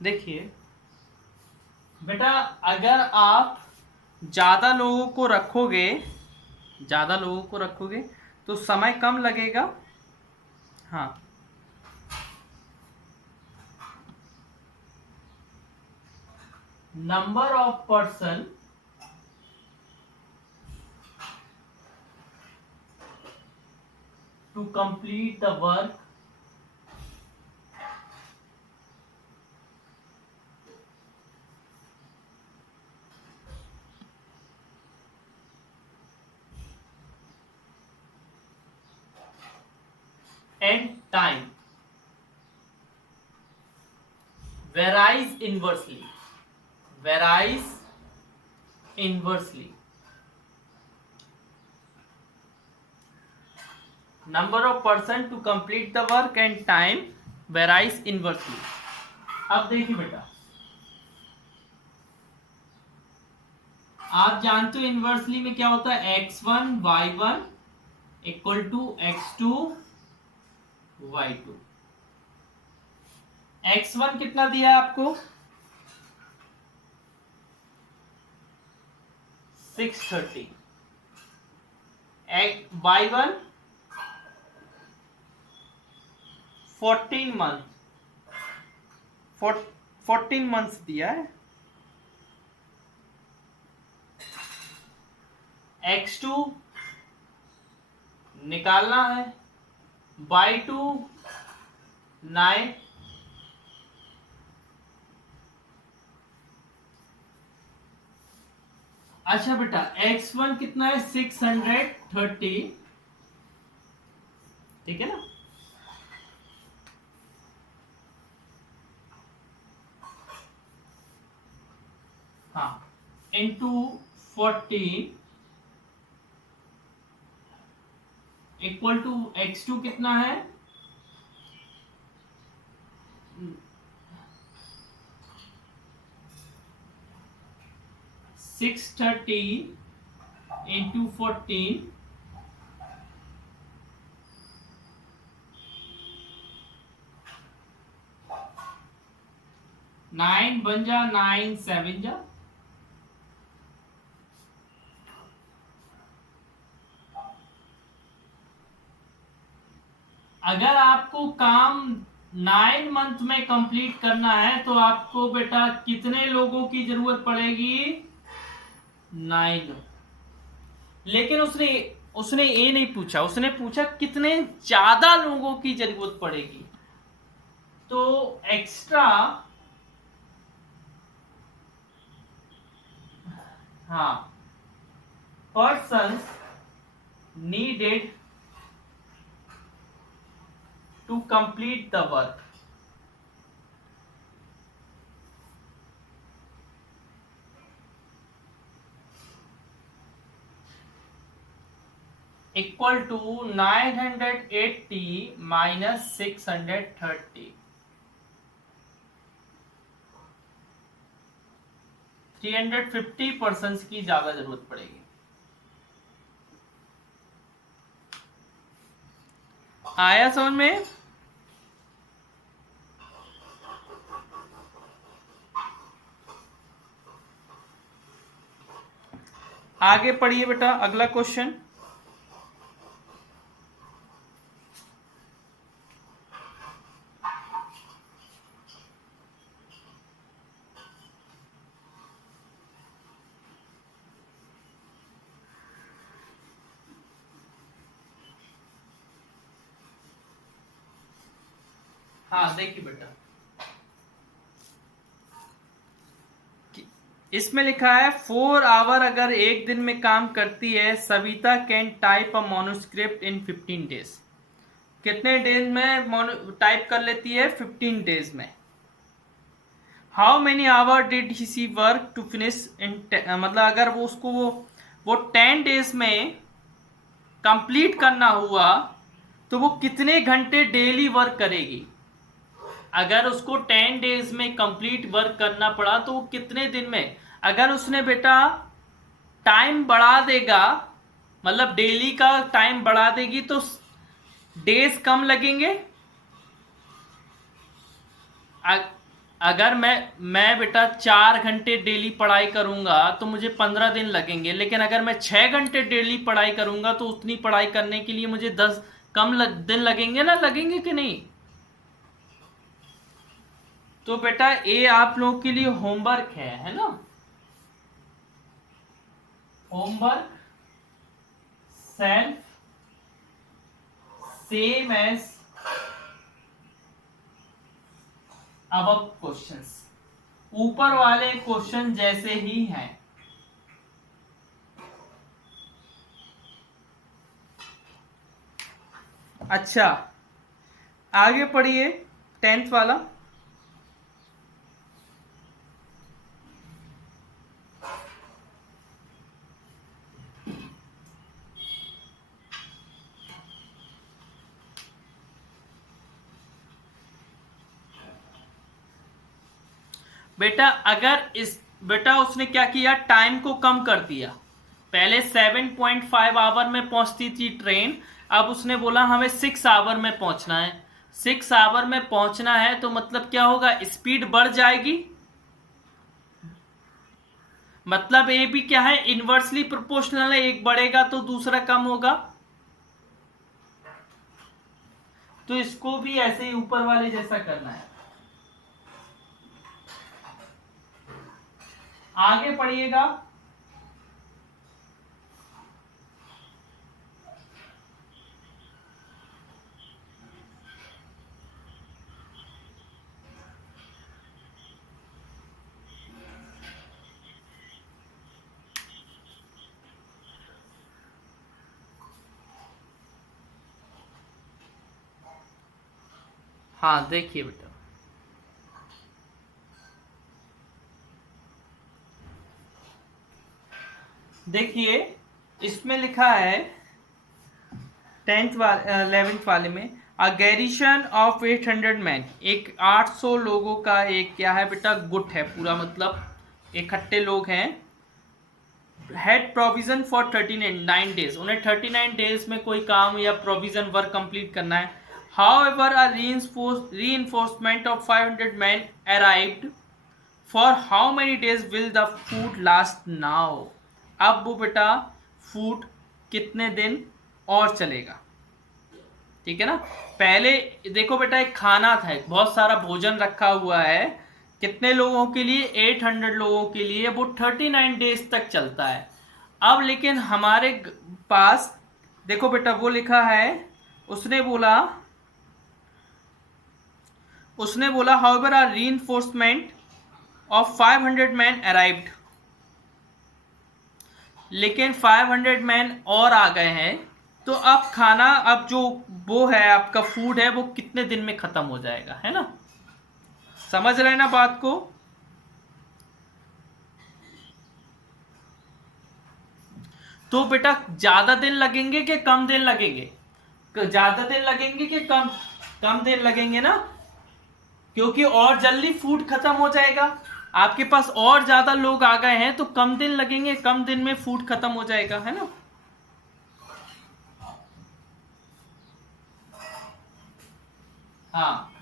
देखिए बेटा, अगर आप ज्यादा लोगों को रखोगे, ज्यादा लोगों को रखोगे तो समय कम लगेगा। हाँ, number of person to complete the work and time varies inversely, varies inversely. Number of person to complete the work and time varies inversely. अब देखिए बेटा, आप जानते हो इनवर्सली में क्या होता है, x1 y1 equal to x2 y2। x1 कितना दिया है आपको, 630, y1 14 मंथ, 14 मंथ्स दिया है। x2 निकालना है, y2 9, अच्छा बेटा x1 कितना है, 630, ठीक है ना। हाँ, इंटू 14 इक्वल टू x2 कितना है, 630 इंटू 14, 9 बन जा, 9 7 जा, अगर आपको काम 9 मंथ में कंप्लीट करना है तो आपको बेटा कितने लोगों की जरूरत पड़ेगी, 9। लेकिन उसने उसने ये नहीं पूछा, उसने पूछा कितने ज्यादा लोगों की जरूरत पड़ेगी। तो एक्स्ट्रा, हाँ, persons needed to complete the work equal to 980 minus 630, 350 person की ज्यादा जरूरत पड़ेगी। आया समझ में। आगे पढ़िए बेटा, अगला क्वेश्चन। हाँ देखिए बेटा, इसमें लिखा है 4 आवर अगर एक दिन में काम करती है, Savita can type a manuscript in 15 days. कितने डेज में टाइप कर लेती है, 15 डेज में। How many hour did she work to finish in, मतलब अगर वो उसको वो 10 डेज में कंप्लीट करना हुआ तो वो कितने घंटे डेली वर्क करेगी। अगर उसको 10 डेज में कंप्लीट वर्क करना पड़ा तो वो कितने दिन में, अगर उसने बेटा टाइम बढ़ा देगा, मतलब डेली का टाइम बढ़ा देगी तो डेज कम लगेंगे। अगर मैं बेटा 4 घंटे डेली पढ़ाई करूंगा तो मुझे 15 दिन लगेंगे, लेकिन अगर मैं 6 घंटे डेली पढ़ाई करूंगा तो उतनी पढ़ाई करने के लिए मुझे 10 कम दिन लगेंगे ना, लगेंगे कि नहीं? तो बेटा ये आप लोगों के लिए होमवर्क है ना? होमवर्क सेल्फ सेम एज अब क्वेश्चंस, ऊपर वाले क्वेश्चन जैसे ही हैं। अच्छा, आगे पढ़िए 10th वाला। बेटा उसने क्या किया, टाइम को कम कर दिया। पहले 7.5 आवर में पहुंचती थी ट्रेन, अब उसने बोला हमें 6 आवर में पहुंचना है। 6 आवर में पहुंचना है तो मतलब क्या होगा, स्पीड बढ़ जाएगी। मतलब ये भी क्या है, इनवर्सली प्रोपोर्शनल है, एक बढ़ेगा तो दूसरा कम होगा। तो इसको भी ऐसे ही ऊपर वाले जैसा करना है। आगे पढ़िएगा। हाँ देखिए बेटा, देखिए इसमें लिखा है 11th वाले में, अ गैरिशन ऑफ 800 मैन, एक 800 लोगों का एक क्या है बेटा, गुट है पूरा, मतलब इकट्ठे लोग हैं। हैड प्रोविजन फॉर 39 डेज, उन्हें 39 डेज में कोई काम या प्रोविजन वर्क कंप्लीट करना है। However a reinforcement of 500 men arrived. For how many days will the food last now? अब वो बेटा फूड कितने दिन और चलेगा, ठीक है ना? पहले देखो बेटा, एक खाना था, एक बहुत सारा भोजन रखा हुआ है, कितने लोगों के लिए, 800 लोगों के लिए, वो 39 डेज तक चलता है। अब लेकिन हमारे पास देखो बेटा वो लिखा है, उसने बोला however are reinforcement of 500 man arrived, लेकिन 500 मैन और आ गए हैं। तो अब खाना, अब जो वो है आपका फूड है, वो कितने दिन में खत्म हो जाएगा, है ना? समझ रहे हैं ना बात को? तो बेटा ज्यादा दिन लगेंगे कि कम दिन लगेंगे? ज्यादा दिन लगेंगे कि कम कम दिन लगेंगे ना, क्योंकि और जल्दी फूड खत्म हो जाएगा। आपके पास और ज्यादा लोग आ गए हैं तो कम दिन लगेंगे, कम दिन में फूड खत्म हो जाएगा, है ना? हाँ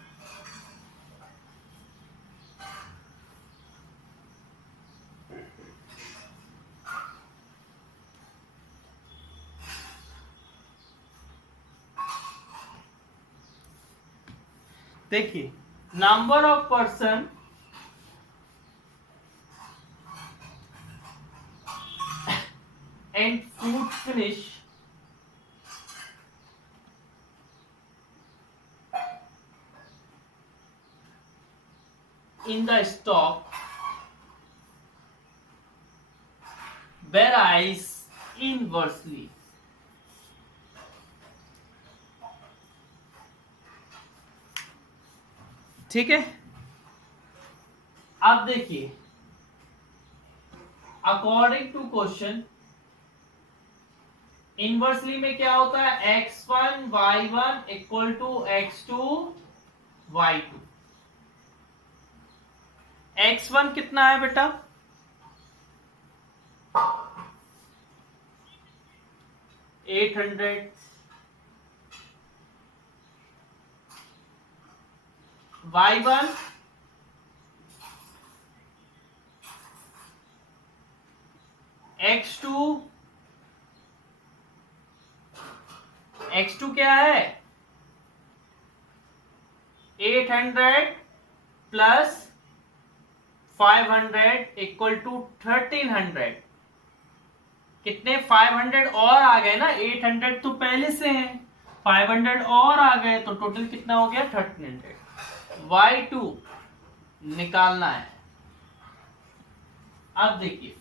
देखिए, number of person and food finish in the stock varies inversely. ठीक है, अब देखिए, अकॉर्डिंग टू क्वेश्चन, इनवर्सली में क्या होता है, x1 y1 equal to x2 y2। x1 कितना है बेटा, 800, y1 क्या है 800 प्लस 500 इक्वल टू 1300। कितने 500 और आ गए ना, 800 तो पहले से है, 500 और आ गए तो टोटल कितना हो गया 1300। y2 निकालना है। अब देखिए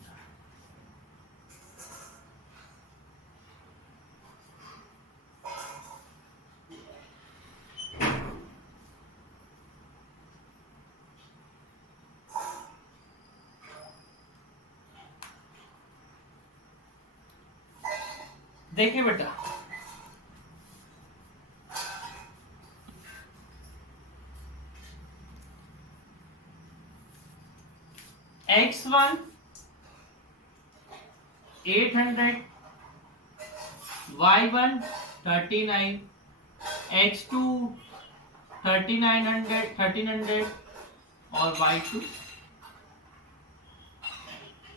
देखिए बेटा, x1 800, y1 39, x2 1300 और y2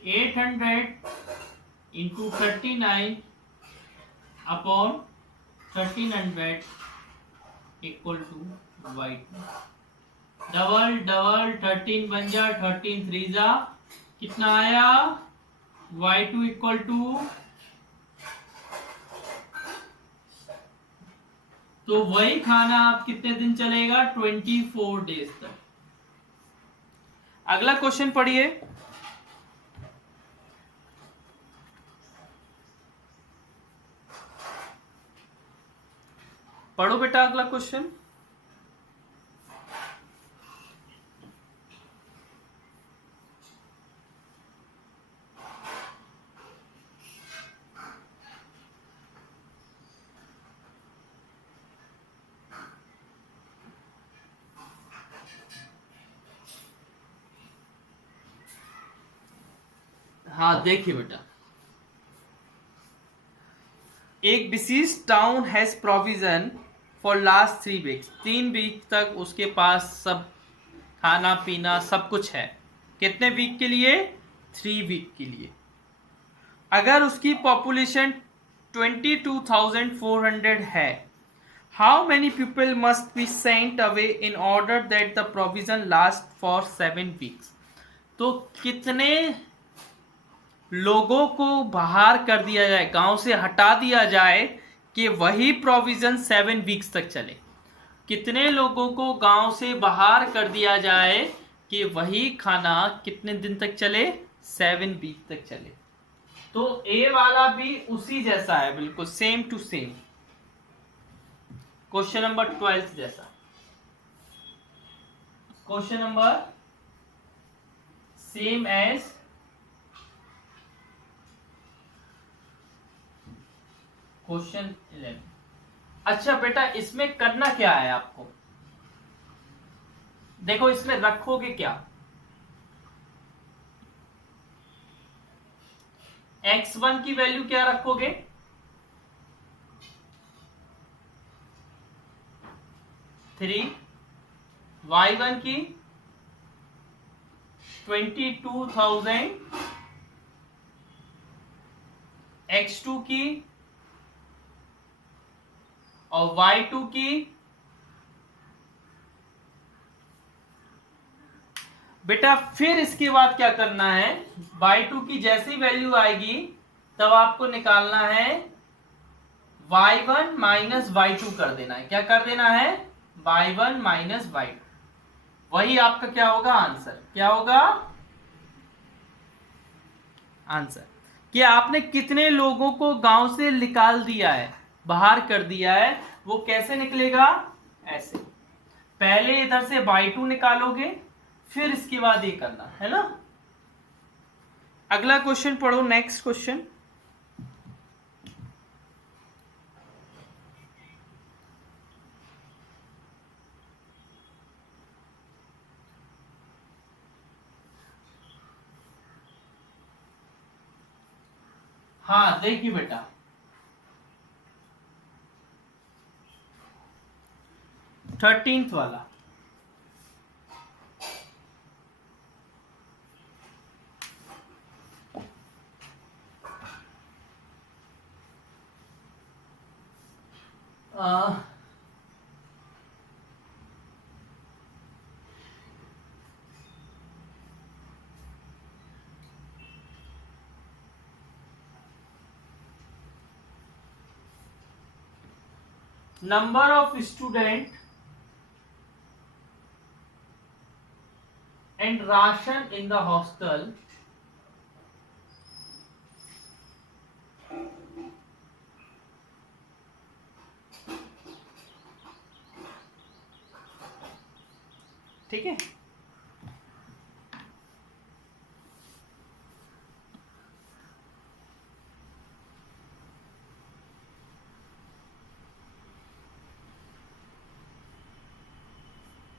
800 into 39 upon 1300 equal to y2। Double double 13 बन जा, 13 3 जा, कितना आया y2 इक्वल टू, तो वही खाना आप कितने दिन चलेगा 24 डेज तक। अगला क्वेश्चन पढ़िए। पढ़ो बेटा अगला क्वेश्चन। हाँ देखिए बेटा, एक disease town has provision for last 3 weeks. 3 week तक उसके पास सब खाना पीना सब कुछ है। कितने वीक के लिए 3 वीक के लिए। अगर उसकी पॉपुलेशन 22,400 है, how many people must be sent away in order that the provision last for 7 weeks. तो कितने लोगों को बाहर कर दिया जाए, गांव से हटा दिया जाए कि वही प्रोविजन 7 वीक्स तक चले। कितने लोगों को गांव से बाहर कर दिया जाए कि वही खाना कितने दिन तक चले 7 वीक तक चले। तो ए वाला भी उसी जैसा है, बिल्कुल same to same, question number 12 जैसा। Question number same as question 11। अच्छा बेटा, इसमें करना क्या है आपको, देखो इसमें रखोगे क्या, x1 की वैल्यू क्या रखोगे 3, y1 की 22,000, x2 की और y2 की। बेटा फिर इसके बाद क्या करना है, y2 की जैसी वैल्यू आएगी तब आपको निकालना है y1 माइनस y2 कर देना है। क्या कर देना है y1 माइनस y2। वही आपका क्या होगा आंसर, क्या होगा आंसर कि आपने कितने लोगों को गांव से निकाल दिया है, बाहर कर दिया है। वो कैसे निकलेगा, ऐसे पहले इधर से y2 निकालोगे, फिर इसके बाद ये करना है ना। अगला क्वेश्चन पढ़ो, नेक्स्ट क्वेश्चन। हाँ देखिए बेटा, 13th वाला। Number of student and ration in the hostel ठीक है।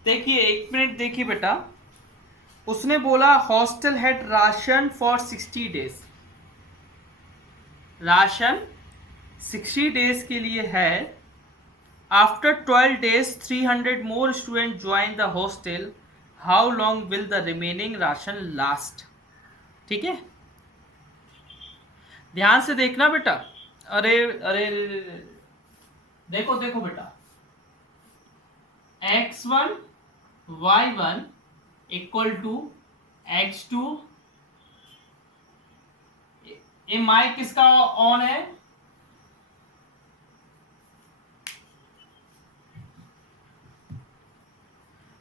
देखिए, एक मिनट देखिए बेटा, उसने बोला hostel had ration for 60 days, ration 60 days के लिए है। After 12 days 300 more student join the hostel, how long will the remaining ration last. ठीक है, ध्यान से देखना बेटा। अरे अरे, देखो देखो बेटा, x1 y1 equal to x2। ये माइक किसका ऑन है?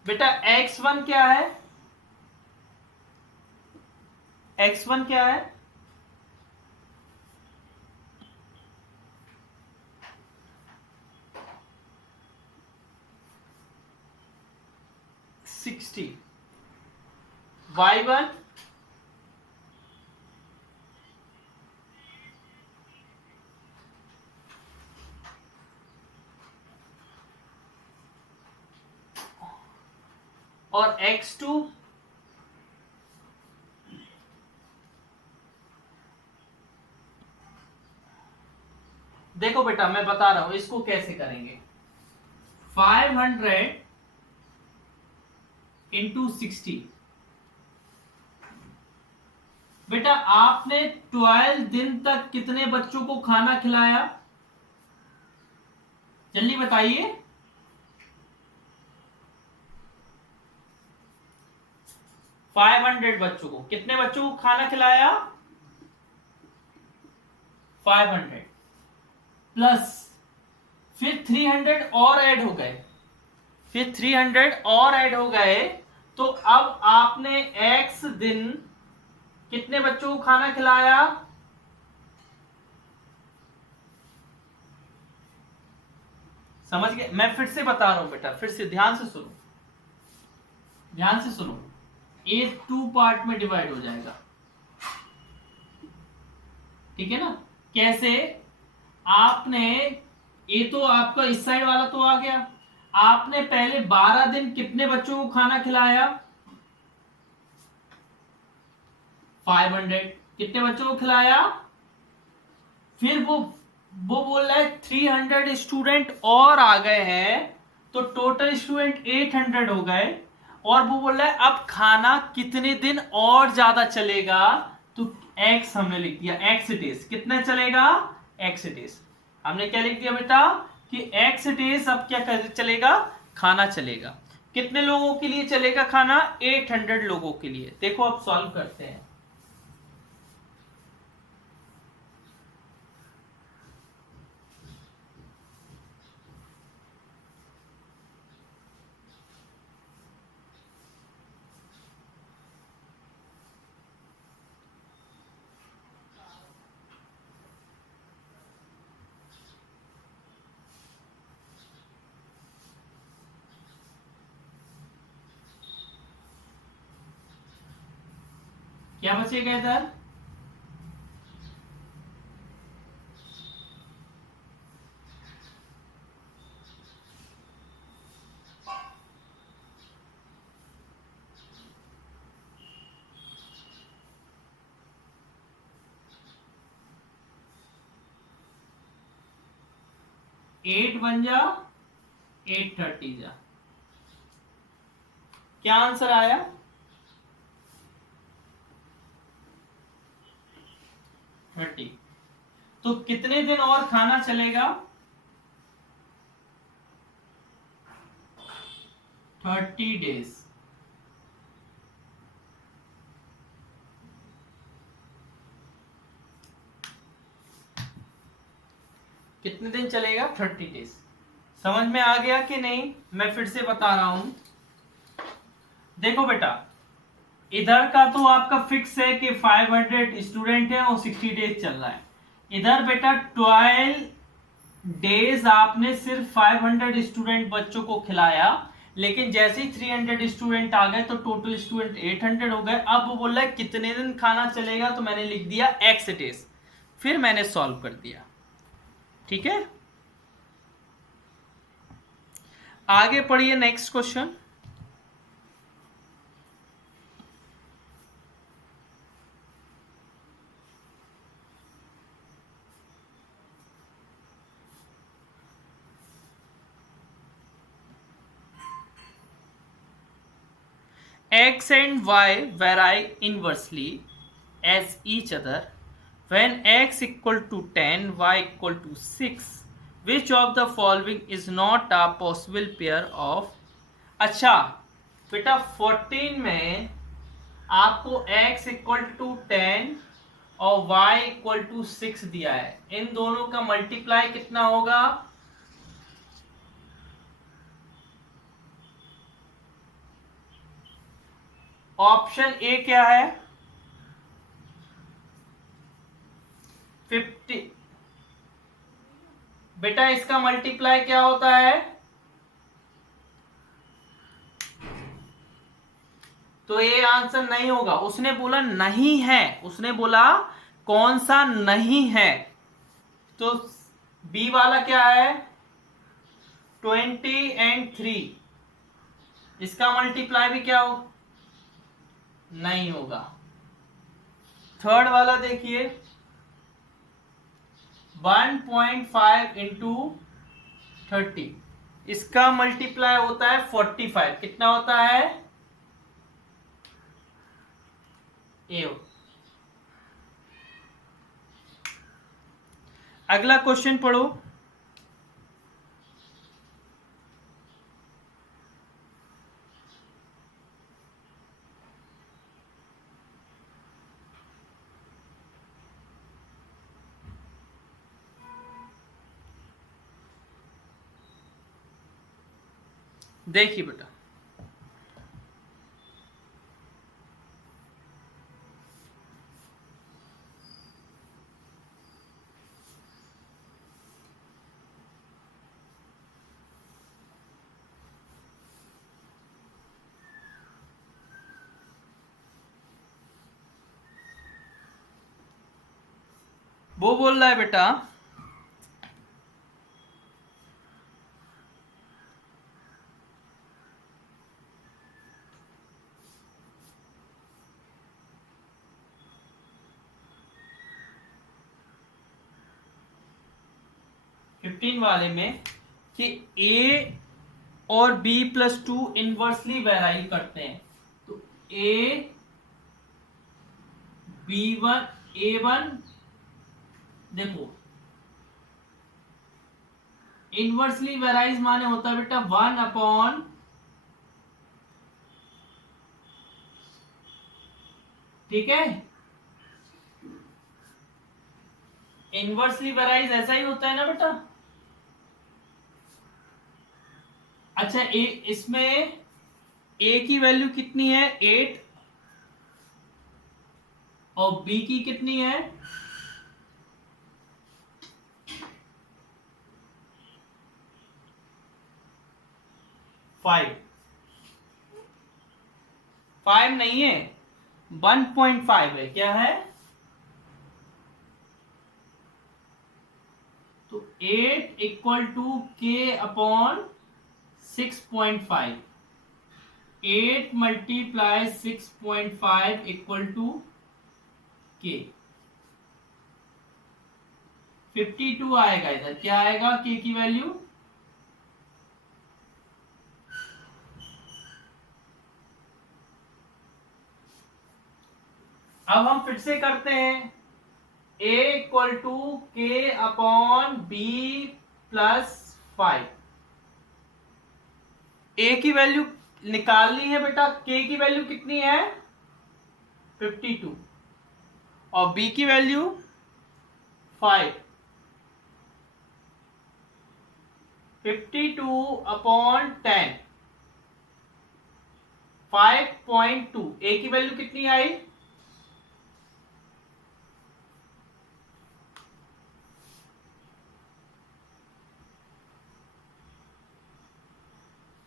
बेटा x1 क्या है? x1 क्या है? y1 और x2 देखो बेटा, मैं बता रहा हूं इसको कैसे करेंगे। 500 इंटू 60। बेटा आपने 12 दिन तक कितने बच्चों को खाना खिलाया? जल्दी बताइए। 500 बच्चों को, कितने बच्चों को खाना खिलाया? 500 प्लस फिर 300 और ऐड हो गए, फिर 300 और ऐड हो गए, तो अब आपने x दिन कितने बच्चों को खाना खिलाया? समझ गए? मैं फिर से बता रहा हूं बेटा, फिर से ध्यान से सुनो, ध्यान से सुनो। ये 2 पार्ट में डिवाइड हो जाएगा, ठीक है ना? कैसे? आपने, ये तो आपका इस साइड वाला तो आ गया। आपने पहले 12 दिन कितने बच्चों को खाना खिलाया? 500। कितने बच्चों को खिलाया? फिर वो बोल रहा है 300 स्टूडेंट और आ गए हैं, तो टोटल स्टूडेंट 800 हो गए। और वो बोल रहा है अब खाना कितने दिन और ज्यादा चलेगा, तो एक्स हमने लिख दिया, एक्स डेज। कितना चलेगा? X days. हमने क्या लिख दिया बेटा कि एक्स डेज अब क्या चलेगा? खाना चलेगा। कितने लोगों के लिए चलेगा खाना? 800 लोगों के लिए। देखो अब सॉल्व करते हैं। क्या बचेगा इधर? एट बन जा, 830 जा। क्या आंसर आया? 30। तो कितने दिन और खाना चलेगा? 30 डेज। कितने दिन चलेगा? 30 डेज। समझ में आ गया कि नहीं? मैं फिर से बता रहा हूं। देखो बेटा, इधर का तो आपका फिक्स है कि 500 स्टूडेंट है और 60 डेज चल रहा है। इधर बेटा 12 डेज आपने सिर्फ 500 स्टूडेंट बच्चों को खिलाया, लेकिन जैसे ही 300 स्टूडेंट आ गए तो टोटल स्टूडेंट 800 हो गए। अब वो बोल रहा है कितने दिन खाना चलेगा, तो मैंने लिख दिया एक्स डेज, फिर मैंने सॉल्व कर दिया। ठीक है, आगे पढ़िए next question. X and y vary inversely as each other. When x equal to 10, y equal to 6, which of the following is not a possible pair of? अच्छा बेटा 14 में आपको x इक्वल टू 10 और y इक्वल टू 6 दिया है, इन दोनों का multiply कितना होगा? ऑप्शन ए क्या है? 50। बेटा इसका मल्टीप्लाई क्या होता है? तो ये आंसर नहीं होगा। उसने बोला नहीं है, उसने बोला कौन सा नहीं है, तो बी वाला क्या है? 20 एंड 3, इसका मल्टीप्लाई भी क्या हो? नहीं होगा। थर्ड वाला देखिए, 1.5 इंटू 30, इसका मल्टीप्लाई होता है 45, कितना होता है? ए। अगला क्वेश्चन पढ़ो। देखिए बेटा, वो बोल रहा है बेटा 15 वाले में कि a और b प्लस 2 इनवर्सली वेराई करते हैं, तो a b1 a1, देखो इनवर्सली वेराइज माने होता है बेटा 1/, ठीक है, इनवर्सली वेराइज ऐसा ही होता है ना बेटा। अच्छा इसमें a की वैल्यू कितनी है? 8, और b की कितनी है? 5। 5 नहीं है, 1.5 है। क्या है? तो 8 इक्वल टू के अपॉन 6.5, 8 मल्टीप्लाई 6.5 इक्वल टू के, 52 आएगा। इधर क्या आएगा के की वैल्यू? अब हम फिर से करते हैं, a इक्वल टू के अपॉन बी प्लस 5। a की वैल्यू निकालनी है बेटा, k की वैल्यू कितनी है? 52, और b की वैल्यू 5। 52/10 5.2। ए की वैल्यू कितनी आई?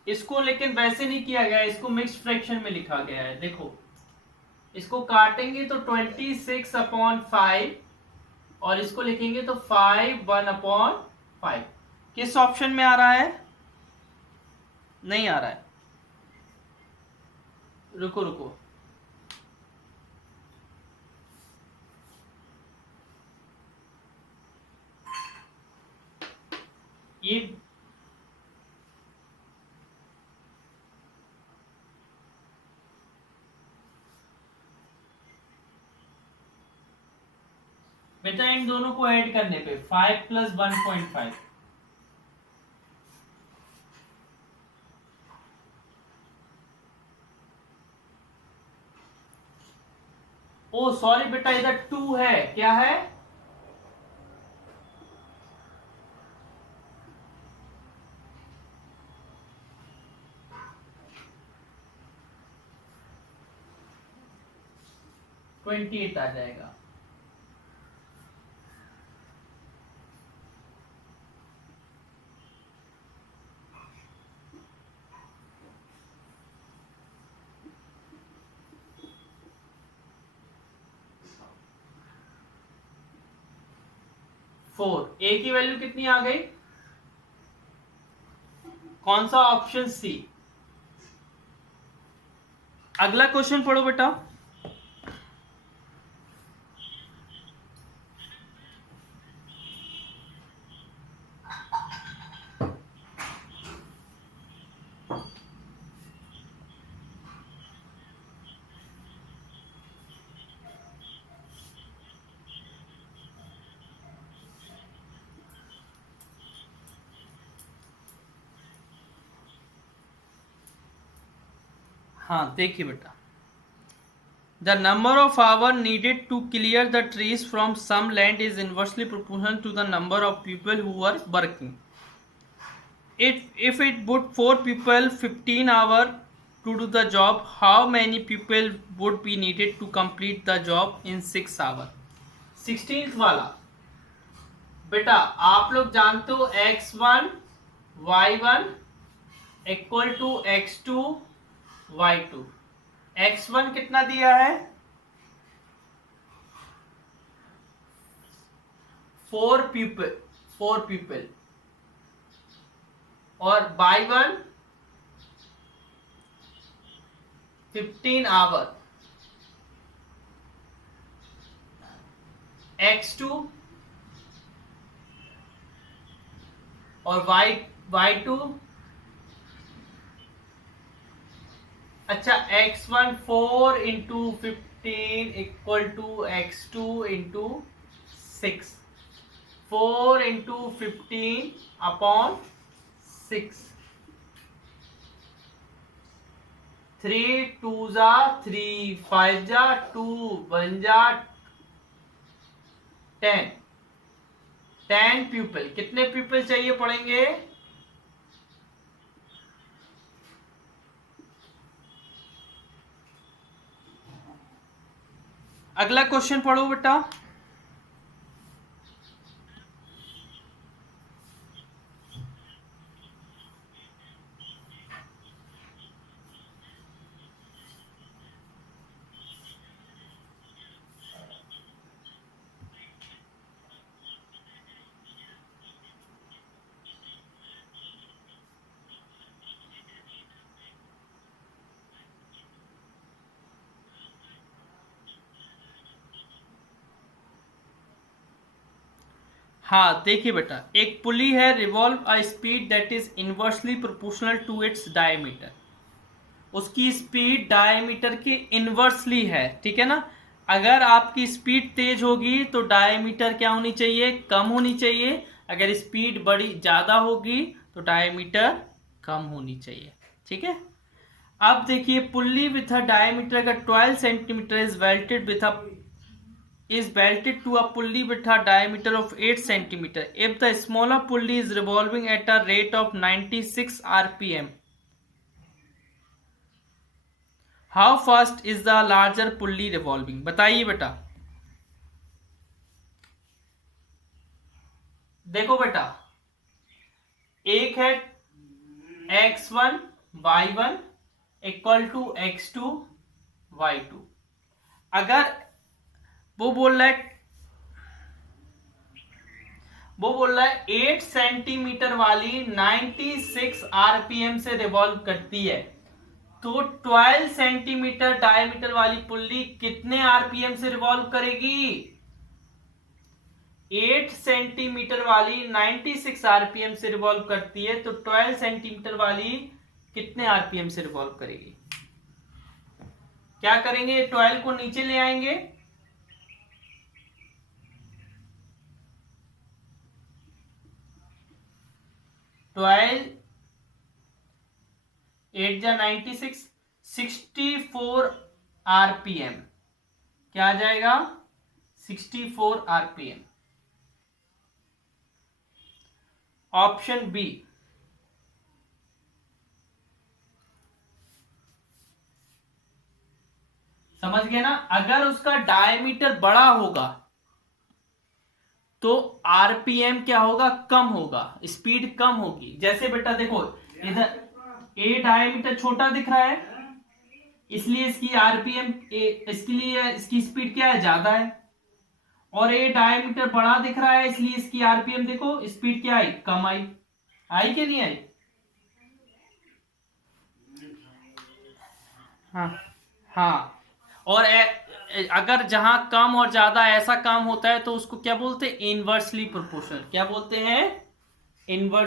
इसको लेकिन वैसे नहीं किया गया, इसको मिक्स्ड फ्रैक्शन में लिखा गया है। देखो इसको काटेंगे तो 26/5 और इसको लिखेंगे तो 5/1/5। किस ऑप्शन में आ रहा है? नहीं आ रहा है। रुको रुको, ये बेटा इन दोनों को ऐड करने पे 5 + 1.5। ओ सॉरी बेटा, इधर 2 है। क्या है? ट्वेंटी 28 आ जाएगा। फोर। ए की वैल्यू कितनी आ गई? कौन सा? Option C. अगला क्वेश्चन पढ़ो बेटा। हाँ देखिए बेटा, the number of hour needed to clear the trees from some land is inversely proportional to the number of people who are working. If it would 4 people 15 hour to do the job, how many people would be needed to complete the job in 6 hour? 16th वाला बेटा, आप लोग जानते हो x1 y1 equal to x2 y2। x1 कितना दिया है? 4 people और y1 15 आवर, x2 और y2। अच्छा, x1 4 into 15 equal to x2 into 6। 4 into 15/6। 3 2 जा 3, 5 जा 2, 1 जा 10। 10 पीपल। कितने पीपल चाहिए पढ़ेंगे? अगला क्वेश्चन पढ़ो बेटा। हाँ देखिए बेटा, एक पुली है revolve a speed that is inversely proportional to its diameter. उसकी स्पीड डायमीटर के इनवर्सली है, ठीक है ना। अगर आपकी स्पीड तेज होगी तो डायमीटर क्या होनी चाहिए? कम होनी चाहिए। अगर स्पीड बड़ी ज्यादा होगी तो डायमीटर कम होनी चाहिए, ठीक है। अब देखिए, पुल्ली विथ अ डायमीटर का 12 centimetre is welded with a is belted to a pulley with a diameter of 8 centimeter. If the smaller pulley is revolving at a rate of 96 rpm, how fast is the larger pulley revolving? बताइए बेटा। देखो बेटा, एक है x1 y1 equal to x2 y2। अगर वो बोल रहा है 8 सेंटीमीटर वाली 96 आरपीएम से रिवॉल्व करती है, तो 12 सेंटीमीटर डायमीटर वाली पुल्ली कितने आरपीएम से रिवॉल्व करेगी? 8 सेंटीमीटर वाली 96 आरपीएम से रिवॉल्व करती है, तो 12 सेंटीमीटर वाली कितने आरपीएम से रिवॉल्व करेगी? क्या करेंगे? 12 को नीचे ले आएंगे, ट्वेल्व 8 जा 96, 64 आरपीएम। क्या आ जाएगा? 64 आरपीएम। Option B. समझ गए ना? अगर उसका डायमीटर बड़ा होगा तो आरपीएम क्या होगा? कम होगा, स्पीड कम होगी। जैसे बेटा देखो, इधर ए डायमीटर छोटा दिख रहा है, इसलिए इसकी आरपीएम इसके लिए इसकी स्पीड क्या है? ज्यादा है। और ए डायमीटर बड़ा दिख रहा है, इसलिए इसकी आरपीएम देखो स्पीड क्या आई? कम आई। आई कि नहीं आई? हाँ हाँ। और अगर जहां कम और ज्यादा ऐसा काम होता है तो उसको क्या बोलते हैं? Inversely proportional. क्या बोलते हैं? इनवर्स